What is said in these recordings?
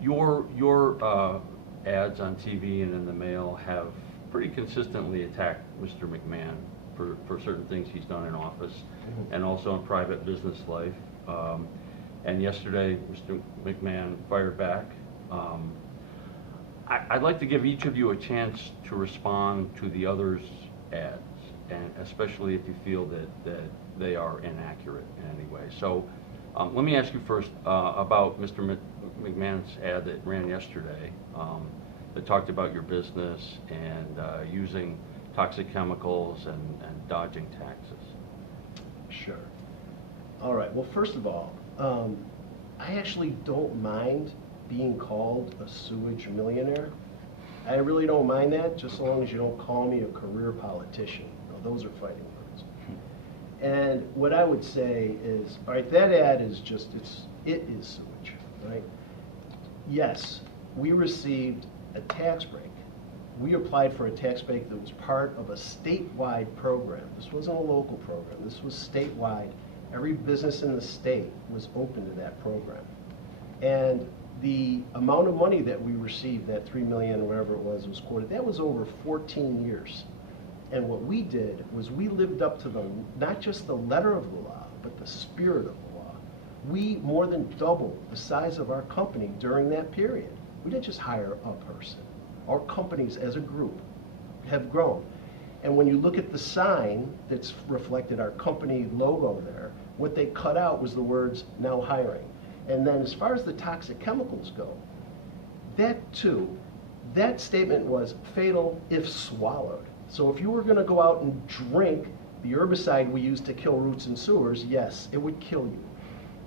Your ads on TV and in the mail have pretty consistently attacked Mr. McMahon for certain things he's done in office and also in private business life. And yesterday, Mr. McMahon fired back. I'd like to give each of you a chance to respond to the other's ads, and especially if you feel that they are inaccurate in any way. So let me ask you first about Mr. McMahon's ad that ran yesterday that talked about your business and using toxic chemicals and dodging taxes. Sure. All right. Well, first of all, I actually don't mind being called a sewage millionaire. I really don't mind that, just so long as you don't call me a career politician. No, those are fighting words. And what I would say is, all right, that ad is just, it is sewage, right? Yes, we received a tax break. We applied for a tax break that was part of a statewide program. This wasn't a local program. This was statewide. Every business in the state was open to that program. And the amount of money that we received, that $3 million or whatever it was quoted, that was over 14 years. And what we did was we lived up to not just the letter of the law, but the spirit of the law. We more than doubled the size of our company during that period. We didn't just hire a person. Our companies as a group have grown. And when you look at the sign that's reflected our company logo there, what they cut out was the words, "now hiring." And then as far as the toxic chemicals go, that statement was fatal if swallowed. So if you were going to go out and drink the herbicide we use to kill roots and sewers, yes, it would kill you.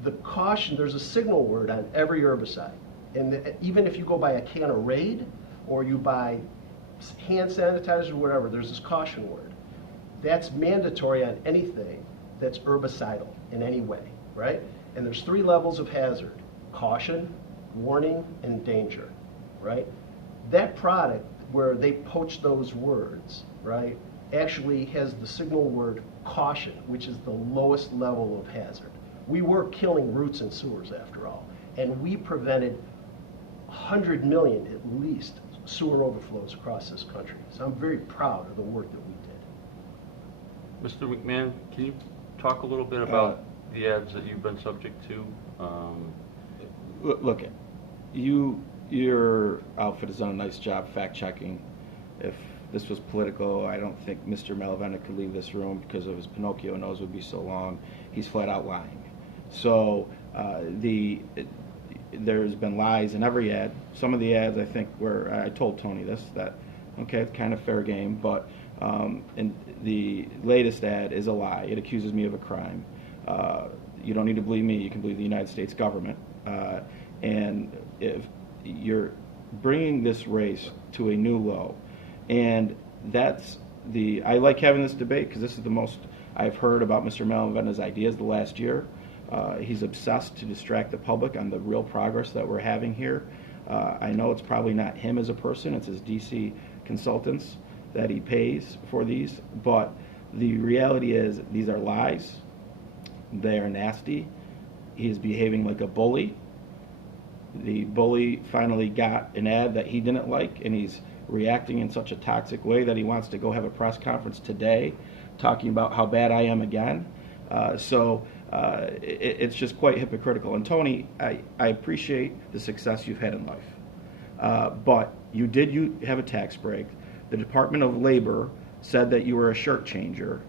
The caution, there's a signal word on every herbicide. And even if you go buy a can of Raid or you buy hand sanitizer or whatever, there's this caution word. That's mandatory on anything that's herbicidal in any way, right? And there's 3 levels of hazard: caution, warning, and danger, right? That product where they poach those words, right, actually has the signal word caution, which is the lowest level of hazard. We were killing roots and sewers after all, and we prevented 100 million at least sewer overflows across this country. So I'm very proud of the work that we did. Mr. McMahon, can you talk a little bit about the ads that you've been subject to? Look, your outfit has done a nice job fact-checking. If this was political, I don't think Mr. Malavenda could leave this room because of his Pinocchio nose would be so long. He's flat out lying. So there's been lies in every ad. Some of the ads, I think, I told Tony this, that, okay, it's kind of fair game, but and the latest ad is a lie. It accuses me of a crime. You don't need to believe me, you can believe the United States government. And if you're bringing this race to a new low, and I like having this debate because this is the most I've heard about Mr. Malavenda's ideas the last year. He's obsessed to distract the public on the real progress that we're having here. I know it's probably not him as a person, it's his DC consultants that he pays for these, but the reality is these are lies. They are nasty. He is behaving like a bully. The bully finally got an ad that he didn't like, and he's reacting in such a toxic way that he wants to go have a press conference today talking about how bad I am again. It's just quite hypocritical. And Tony, I appreciate the success you've had in life, but you have a tax break. The Department of Labor said that you were a shirt changer.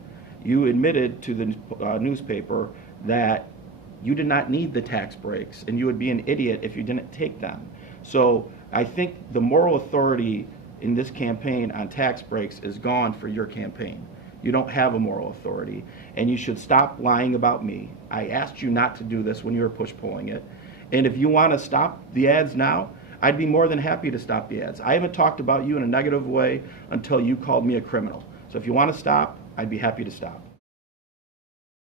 You admitted to the newspaper that you did not need the tax breaks, and you would be an idiot if you didn't take them. So I think the moral authority in this campaign on tax breaks is gone for your campaign. You don't have a moral authority, and you should stop lying about me. I asked you not to do this when you were push-pulling it, and if you want to stop the ads now, I'd be more than happy to stop the ads. I haven't talked about you in a negative way until you called me a criminal. So if you want to stop, I'd be happy to stop.